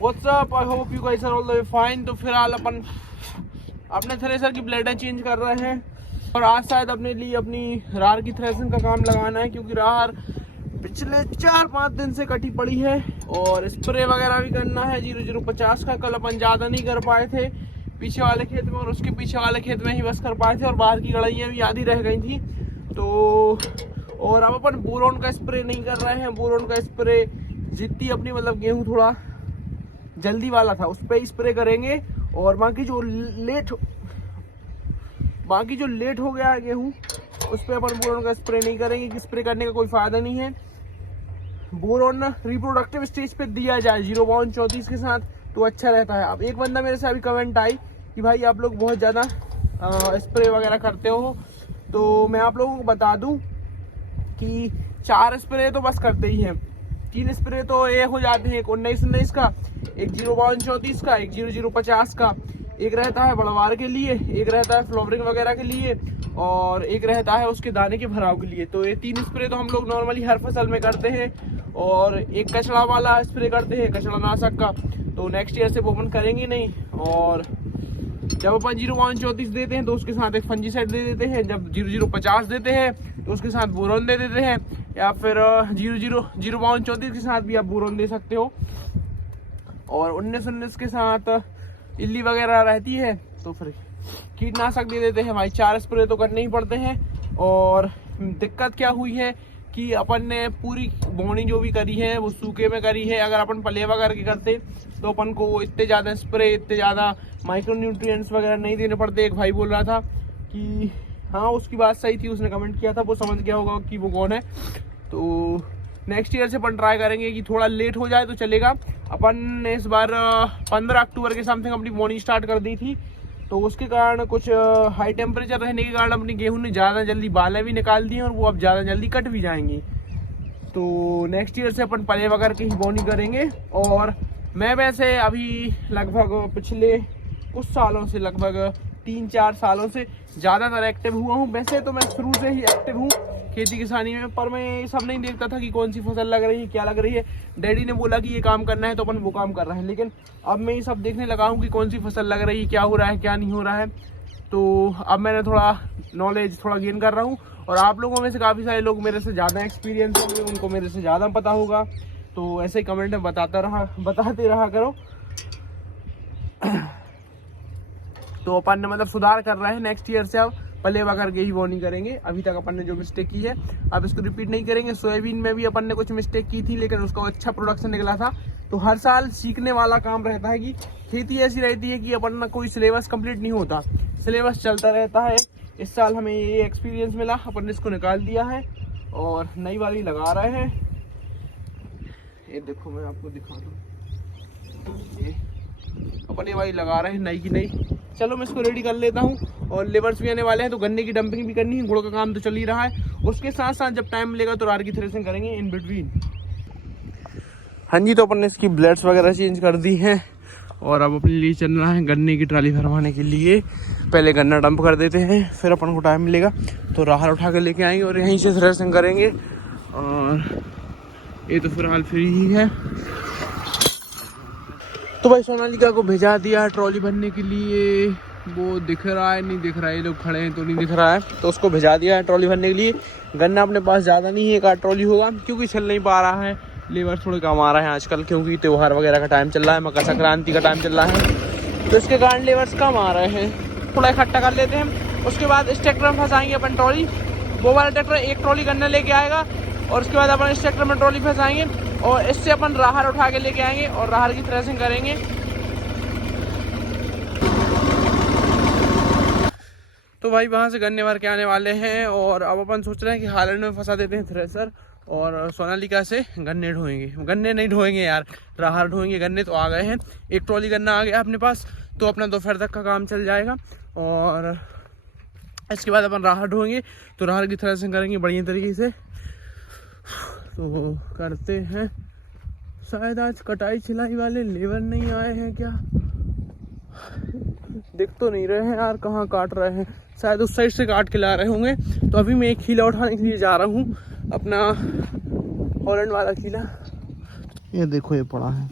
What's up, I hope you guys are all the way fine. तो फिलहाल अपन अपने thresher की ब्लेडें चेंज कर रहे हैं और आज शायद अपने लिए अपनी रार की थ्रेसिंग का काम लगाना है, क्योंकि रार पिछले 4-5 दिन से कटी पड़ी है और स्प्रे वगैरह भी करना है 0050 का। कल अपन ज़्यादा नहीं कर पाए थे पीछे वाले खेत में और उसके पीछे वाले खेत में ही बस कर पाए थे और बाहर की गड़ाइयाँ भी आधी रह गई थी। तो और अब अपन बोरोन का स्प्रे नहीं कर रहे हैं। बोरोन का स्प्रे जितनी अपनी मतलब गेहूँ थोड़ा जल्दी वाला था उस पर स्प्रे करेंगे और बाकी जो लेट हो गया है गेहूँ उस पर अपन बोरोन का स्प्रे नहीं करेंगे कि स्प्रे करने का कोई फायदा नहीं है। बोरोन रिप्रोडक्टिव स्टेज पे दिया जाए 0.34 के साथ तो अच्छा रहता है। अब एक बंदा मेरे से अभी कमेंट आई कि भाई आप लोग बहुत ज़्यादा स्प्रे वगैरह करते हो, तो मैं आप लोगों को बता दूं कि 4 स्प्रे तो बस करते ही हैं। 3 स्प्रे तो ये हो जाते हैं, एक 19-19 का, एक 0.34 का, एक 0050 का, एक रहता है बड़वार के लिए, एक रहता है फ्लावरिंग वगैरह के लिए और एक रहता है उसके दाने के भराव के लिए। तो ये 3 स्प्रे तो हम लोग नॉर्मली हर फसल में करते हैं और एक कचड़ा वाला स्प्रे करते हैं, कचड़ा नाशक का। तो नेक्स्ट ईयर से वो अपन करेंगे नहीं। और जब अपन 0.34 देते हैं तो उसके साथ एक फंजीसाइड दे देते हैं, जब 0050 देते हैं तो उसके साथ बोरोन दे देते हैं, या फिर 0.34 के साथ भी आप बोरोन दे सकते हो। और 19-19 के साथ इल्ली वगैरह रहती है तो फिर कीटनाशक दे देते हैं। भाई 4 स्प्रे तो करने ही पड़ते हैं। और दिक्कत क्या हुई है कि अपन ने पूरी बोनी जो भी करी है वो सूखे में करी है। अगर अपन पलेवा करके करते तो अपन को इतने ज़्यादा स्प्रे, इतने ज़्यादा माइक्रो न्यूट्रिएंट्स वगैरह नहीं देने पड़ते। एक भाई बोल रहा था कि हाँ उसकी बात सही थी, उसने कमेंट किया था, वो समझ गया होगा कि वो कौन है। तो नेक्स्ट ईयर से अपन ट्राई करेंगे कि थोड़ा लेट हो जाए तो चलेगा। अपन ने इस बार 15 अक्टूबर के समथिंग अपनी बोनी स्टार्ट कर दी थी, तो उसके कारण कुछ हाई टेम्परेचर रहने के कारण अपनी गेहूं ने ज़्यादा जल्दी बालें भी निकाल दी हैं और वो अब ज़्यादा जल्दी कट भी जाएंगी। तो नेक्स्ट ईयर से अपन पले वगैरह की ही बोनी करेंगे। और मैं वैसे अभी लगभग पिछले कुछ सालों से, लगभग 3-4 सालों से ज़्यादातर एक्टिव हुआ हूँ। वैसे तो मैं शुरू से ही एक्टिव हूँ खेती किसानी में, पर मैं ये सब नहीं देखता था कि कौन सी फसल लग रही है, क्या लग रही है। डैडी ने बोला कि ये काम करना है तो अपन वो काम कर रहे हैं, लेकिन अब मैं ये सब देखने लगा हूँ कि कौन सी फसल लग रही है, क्या हो रहा है, क्या नहीं हो रहा है। तो अब मैंने थोड़ा नॉलेज थोड़ा गेन कर रहा हूँ और आप लोगों में से काफ़ी सारे लोग मेरे से ज़्यादा एक्सपीरियंस होंगे, उनको मेरे से ज़्यादा पता होगा। तो ऐसे ही कमेंट में बताते रहा करो। तो अपन ने मतलब सुधार कर रहे हैं। नेक्स्ट ईयर से अब पले वगैरह के ही बोनी करेंगे। अभी तक अपन ने जो मिस्टेक की है अब इसको रिपीट नहीं करेंगे। सोयाबीन में भी अपन ने कुछ मिस्टेक की थी लेकिन उसका अच्छा प्रोडक्शन निकला था। तो हर साल सीखने वाला काम रहता है कि खेती ऐसी रहती है कि अपन का कोई सिलेबस कंप्लीट नहीं होता, सिलेबस चलता रहता है। इस साल हमें ये एक्सपीरियंस मिला, अपन ने इसको निकाल दिया है और नई वाली लगा रहे हैं। ये देखो मैं आपको दिखा दूँ, ये अपन ये वाली लगा रहे हैं नई की नई। चलो मैं इसको रेडी कर लेता हूँ और लेबर्स भी आने वाले हैं तो गन्ने की डंपिंग भी करनी है। गुड़ का काम तो चल ही रहा है, उसके साथ साथ जब टाइम मिलेगा तो रार की थ्रेसिंग करेंगे इन बिटवीन। हाँ जी, तो अपन ने इसकी ब्लेड्स वगैरह चेंज कर दी हैं और अब अपने लिए चल रहा है गन्ने की ट्राली भरवाने के लिए। पहले गन्ना डंप कर देते हैं, फिर अपन को टाइम मिलेगा तो राहर उठा के लेके आएंगे और यहीं से थ्रेसिंग करेंगे। और ये तो फिलहाल फ्री ही है। तो भाई सोनालिका को भेजा दिया है ट्रॉली भरने के लिए। वो दिख रहा है नहीं दिख रहा है, ये लोग खड़े हैं तो नहीं दिख रहा है, तो उसको भेजा दिया है ट्रॉली भरने के लिए। गन्ना अपने पास ज़्यादा नहीं है, एक 8 ट्रॉली होगा क्योंकि चल नहीं पा रहा है। लेबर थोड़े कम आ रहे हैं आजकल क्योंकि त्यौहार वगैरह का टाइम चल रहा है, मकर संक्रांति का टाइम चल रहा है, तो इसके कारण लेबर्स कम आ रहे हैं। थोड़ा इकट्ठा कर लेते हैं, उसके बाद इस ट्रैक्टर में फंसाएंगे अपन ट्रॉली। वो वाला ट्रैक्टर 1 ट्रॉली गन्ना लेके आएगा और उसके बाद अपन इस ट्रैक्टर में ट्रॉली फंसाएंगे और इससे अपन राहर उठा के लेके आएंगे और राहर की थ्रेसिंग करेंगे। तो भाई वहाँ से गन्ने भर के आने वाले हैं और अब अपन सोच रहे हैं कि हालैंड में फंसा देते हैं थ्रेसर और सोनालिका से गन्ने ढोएंगे। गन्ने नहीं ढोएंगे यार, राहर ढोएंगे। गन्ने तो आ गए हैं, 1 ट्रॉली गन्ना आ गया अपने पास, तो अपना दोपहर तक का काम चल जाएगा। और इसके बाद अपन राहर ढोएंगे तो राहर की थ्रेसिंग करेंगे बढ़िया तरीके से। तो करते हैं। शायद आज कटाई छिलाई वाले लेबर नहीं आए हैं क्या, दिख तो नहीं रहे हैं यार, कहाँ काट रहे हैं, शायद उस साइड से काट के ला रहे होंगे। तो अभी मैं एक खीला उठाने के लिए जा रहा हूँ, अपना हॉलैंड वाला खीला। ये देखो ये पड़ा है,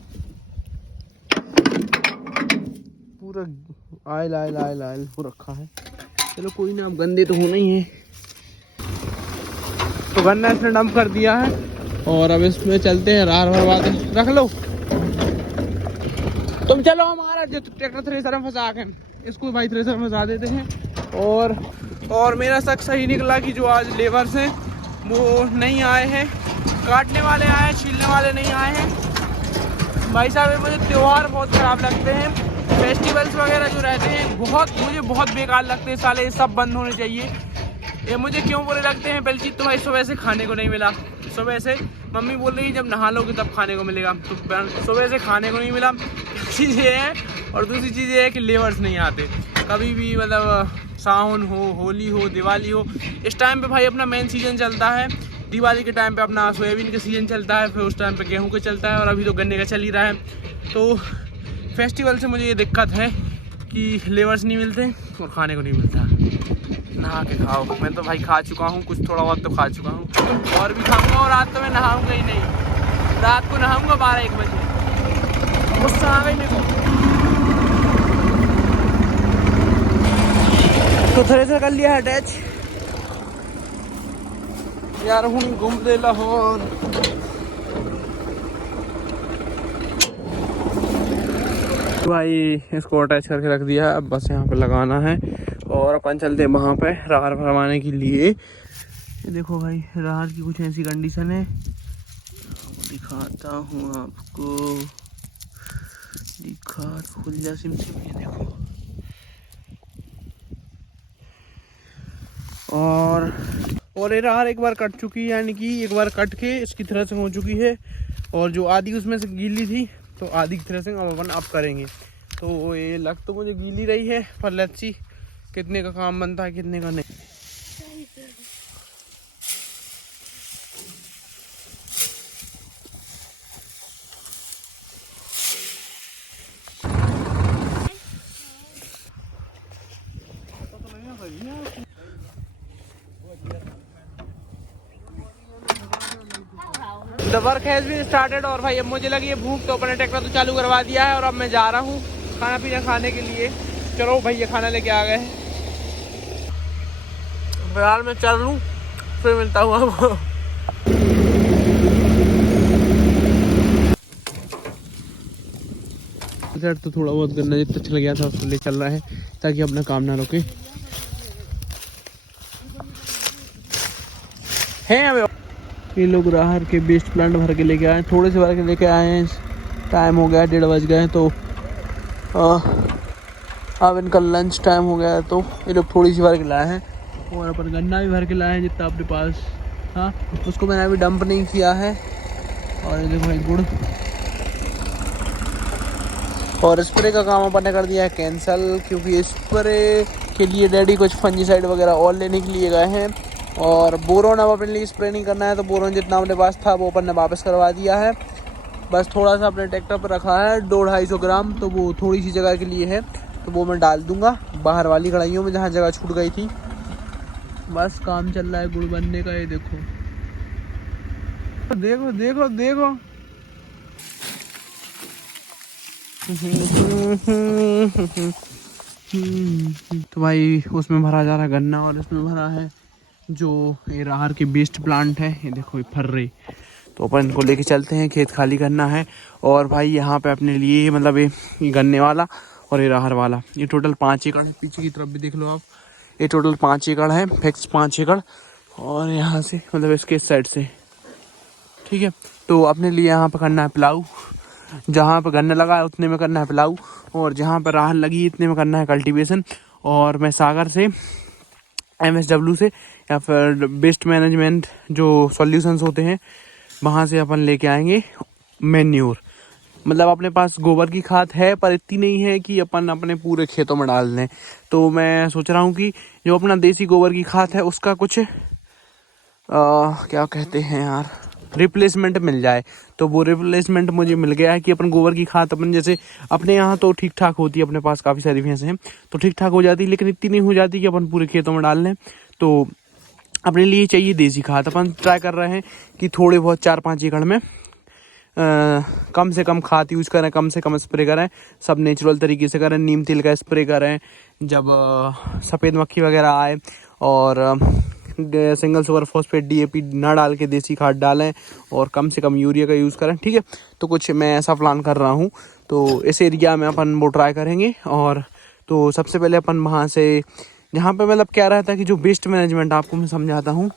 पूरा आयल आयल आयल आयल हो रखा है। चलो कोई ना, अब गंदे तो होना ही है। तो गन्ना इसने डंप कर दिया है और अब इसमें चलते हैं रार भरवाते। रख लो तुम, चलो हमारा जो ट्रैक्टर थ्रेसर में फंसा के इसको भाई थ्रेसर में फंसा देते हैं। और मेरा शक सही निकला कि जो आज लेबर्स हैं वो नहीं आए हैं, काटने वाले आए हैं, छीलने वाले नहीं आए हैं। भाई साहब मुझे त्यौहार बहुत ख़राब लगते हैं, फेस्टिवल्स वगैरह जो रहते हैं मुझे बहुत बेकार लगते हैं साले, ये सब बंद होने चाहिए। ये मुझे क्यों बुरे लगते हैं? पहली चीज़ तो भाई सुबह से खाने को नहीं मिला, सुबह से मम्मी बोल रही जब नहा लोगे तब खाने को मिलेगा, तो सुबह से खाने को नहीं मिला, चीज़ ये है। और दूसरी चीज़ ये है कि लेबर्स नहीं आते कभी भी, मतलब सावन हो, होली हो, दिवाली हो, इस टाइम पे भाई अपना मेन सीज़न चलता है। दिवाली के टाइम पे अपना सोयाबीन का सीज़न चलता है, फिर उस टाइम पे गेहूं का चलता है, और अभी तो गन्ने का चल ही रहा है। तो फेस्टिवल से मुझे ये दिक्कत है कि लेबर्स नहीं मिलते और खाने को नहीं मिलता। नहा के खाओ, मैं तो भाई खा चुका हूँ, कुछ थोड़ा बहुत तो खा चुका हूँ, और भी खाऊंगा। और रात तो मैं नहाऊंगा ही नहीं, रात को नहाऊंगा 12-1 बजे, गुस्सा आ गई मेरे को। तो थ्रेसर कर लिया है अटैच यार, हूँ घूम दे लाहौर। भाई इसको अटैच करके रख दिया, अब बस यहाँ पे लगाना है और अपन चलते हैं वहाँ पे राहर भरवाने के लिए। ये देखो भाई राहर की कुछ ऐसी कंडीशन है, दिखाता हूँ आपको, खुल जा सिम। ये देखो, और ये राहर एक बार कट चुकी है, यानी कि एक बार कट के इसकी थ्रेसिंग हो चुकी है, और जो आधी उसमें से गीली थी तो आधी की थ्रेसिंग अब अपन करेंगे। तो ये लग तो मुझे गीली रही है, पर लेट्स सी कितने का काम बनता है कितने का नहीं। The work has been started. और भाई अब मुझे लगी है भूख, तो अपने ट्रैक्टर तो चालू करवा दिया है और अब मैं जा रहा हूँ खाना पीना खाने के लिए। चलो भाई ये खाना लेके आ गए हैं, फिलहाल मैं चल लूँ, फिर मिलता हूँ आपको। तो थोड़ा बहुत गन्ना जितना चल गया था उसको ले चल रहा है ताकि अपना काम ना रुके। हैं अबे ये लोग राहर के वेस्ट प्लांट भर के लेके आए, थोड़े से भर के लेके आए हैं। टाइम हो गया 1:30 बज गए, तो अब इनका लंच टाइम हो गया है, तो ये लोग थोड़ी सी भर के लाए हैं। और अपन गन्ना भी भर के लाए हैं जितना अपने पास, हाँ उसको मैंने अभी डंप नहीं किया है। और ये देखो भाई गुड़, और स्प्रे का काम अपन ने कर दिया है कैंसिल, क्योंकि स्प्रे के लिए डैडी कुछ फंजीसाइड वगैरह और लेने के लिए गए हैं। और बोरोन अब अपने लिए स्प्रे नहीं करना है, तो बोरोन जितना अपने पास था वो अपन ने वापस करवा दिया है। बस थोड़ा सा अपने ट्रैक्टर पर रखा है 200-250 ग्राम, तो वो थोड़ी सी जगह के लिए है, तो वो मैं डाल दूंगा बाहर वाली कढ़ाइयों में जहाँ जगह छूट गई थी। बस काम चल रहा है गुड़ बनने का। ये देखो देखो देखो देखो, तो भाई उसमें भरा जा रहा है गन्ना, और इसमें भरा है जो ये राहर के बेस्ट प्लांट है। ये देखो ये फर्रे, तो अपन इनको लेके चलते हैं, खेत खाली करना है। और भाई यहाँ पे अपने लिए मतलब ये गन्ने वाला और ये राहर वाला, ये टोटल 5 एकड़ है। पीछे की तरफ भी देख लो आप, ये टोटल 5 एकड़ है, फिक्स 5 एकड़। और यहाँ से मतलब इसके इस साइड से, ठीक है। तो अपने लिए यहाँ पे करना है प्लाऊ, जहाँ पे गन्ना लगा है उतने में करना है प्लाऊ, और जहाँ पर राहर लगी इतने में करना है कल्टीवेशन। और मैं सागर से MSW से या फिर वेस्ट मैनेजमेंट जो सॉल्यूशंस होते हैं वहाँ से अपन लेके आएंगे मैन्योर। मतलब अपने पास गोबर की खाद है पर इतनी नहीं है कि अपन अपने पूरे खेतों में डाल दें, तो मैं सोच रहा हूँ कि जो अपना देसी गोबर की खाद है उसका कुछ क्या कहते हैं यार, रिप्लेसमेंट मिल जाए। तो वो रिप्लेसमेंट मुझे मिल गया है कि अपन गोबर की खाद अपन जैसे अपने यहाँ तो ठीक ठाक होती है, अपने पास काफ़ी सारी भैंसें हैं तो ठीक ठाक हो जाती है, लेकिन इतनी नहीं हो जाती कि अपन पूरे खेतों में डाल लें। तो अपने लिए चाहिए देसी खाद। अपन ट्राई कर रहे हैं कि थोड़े बहुत 4-5 एकड़ में कम से कम खाद यूज़ करें, कम से कम स्प्रे करें, सब नेचुरल तरीके से करें। नीम तेल का स्प्रे करें जब सफ़ेद मक्खी वगैरह आए, और सिंगल सुपर फॉस्फेट DAP ना डाल के देसी खाद डालें, और कम से कम यूरिया का यूज़ करें, ठीक है। तो कुछ मैं ऐसा प्लान कर रहा हूँ, तो इस एरिया में अपन वो ट्राई करेंगे। और तो सबसे पहले अपन वहाँ से, जहाँ पे मतलब क्या रहता है कि जो वेस्ट मैनेजमेंट, आपको मैं समझाता हूँ।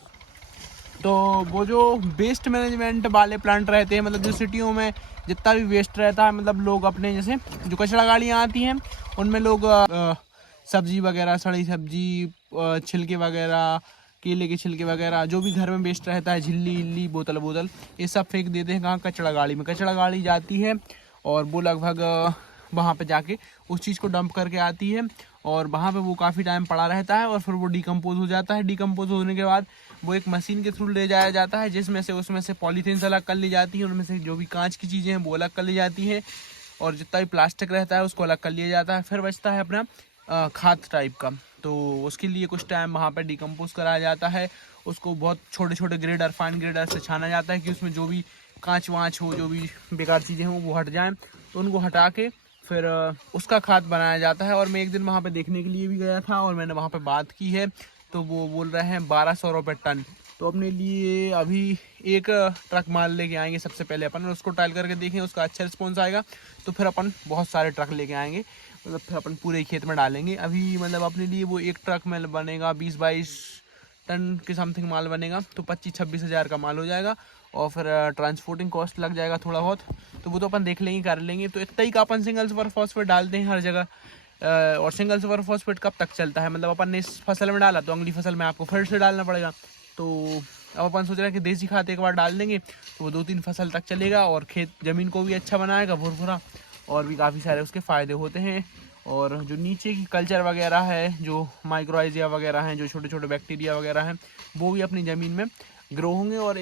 तो वो जो वेस्ट मैनेजमेंट वाले प्लांट रहते हैं, मतलब जो सिटियों में जितना भी वेस्ट रहता है, मतलब लोग अपने जैसे जो कचरा गाड़ियाँ आती हैं उनमें लोग सब्जी वगैरह, सड़ी सब्जी, छिलके वगैरह, केले के छिलके वगैरह, जो भी घर में वेस्ट रहता है, झिल्ली इल्ली, बोतल ये सब फेंक देते हैं। कहाँ? कचरा गाड़ी में। कचरा गाड़ी जाती है और वो लगभग वहाँ पे जाके उस चीज़ को डंप करके आती है, और वहाँ पे वो काफ़ी टाइम पड़ा रहता है, और फिर वो डिकम्पोज हो जाता है। डिकम्पोज होने के बाद वो एक मशीन के थ्रू ले जाया जाता है, जिसमें से उसमें से पॉलीथीन अलग कर ली जाती है, उनमें से जो भी कांच की चीज़ें हैं वो अलग कर ली जाती है, और जितना भी प्लास्टिक रहता है उसको अलग कर लिया जाता है। फिर बचता है अपना खाद टाइप का। तो उसके लिए कुछ टाइम वहाँ पर डिकम्पोज कराया जाता है। उसको बहुत छोटे छोटे ग्रेडर, फाइन ग्रेडर से छाना जाता है कि उसमें जो भी कांच वाँच हो, जो भी बेकार चीज़ें हों वो हट जाएँ। तो उनको हटा के फिर उसका खाद बनाया जाता है। और मैं एक दिन वहाँ पे देखने के लिए भी गया था, और मैंने वहाँ पे बात की है, तो वो बोल रहे हैं 1200 रुपये टन। तो अपने लिए अभी एक ट्रक माल लेके आएंगे सबसे पहले अपन, उसको ट्रायल करके देखें, उसका अच्छा रिस्पॉन्स आएगा तो फिर अपन बहुत सारे ट्रक लेके आएंगे, मतलब फिर अपन पूरे खेत में डालेंगे। अभी मतलब अपने लिए वो एक ट्रक में बनेगा 20-22 टन के समथिंग माल बनेगा, तो 25-26 हज़ार का माल हो जाएगा, और फिर ट्रांसपोर्टिंग कॉस्ट लग जाएगा थोड़ा बहुत, तो वो तो अपन देख लेंगे, कर लेंगे। तो इतना ही का अपन सिंगल सुपर फॉस्फेट डालते हैं हर जगह। और सिंगल सुपर फॉस्फेट कब तक चलता है, मतलब अपन ने इस फसल में डाला तो अगली फसल में आपको फिर से डालना पड़ेगा। तो अब अपन सोच रहे हैं कि देसी खाद एक बार डाल देंगे तो वो 2-3 फसल तक चलेगा, और खेत ज़मीन को भी अच्छा बनाएगा, भुरभुरा, और भी काफ़ी सारे उसके फ़ायदे होते हैं। और जो नीचे की कल्चर वगैरह है, जो माइक्रोइजिया वगैरह हैं, जो छोटे छोटे बैक्टीरिया वगैरह हैं, वो भी अपनी ज़मीन में ग्रो होंगे, और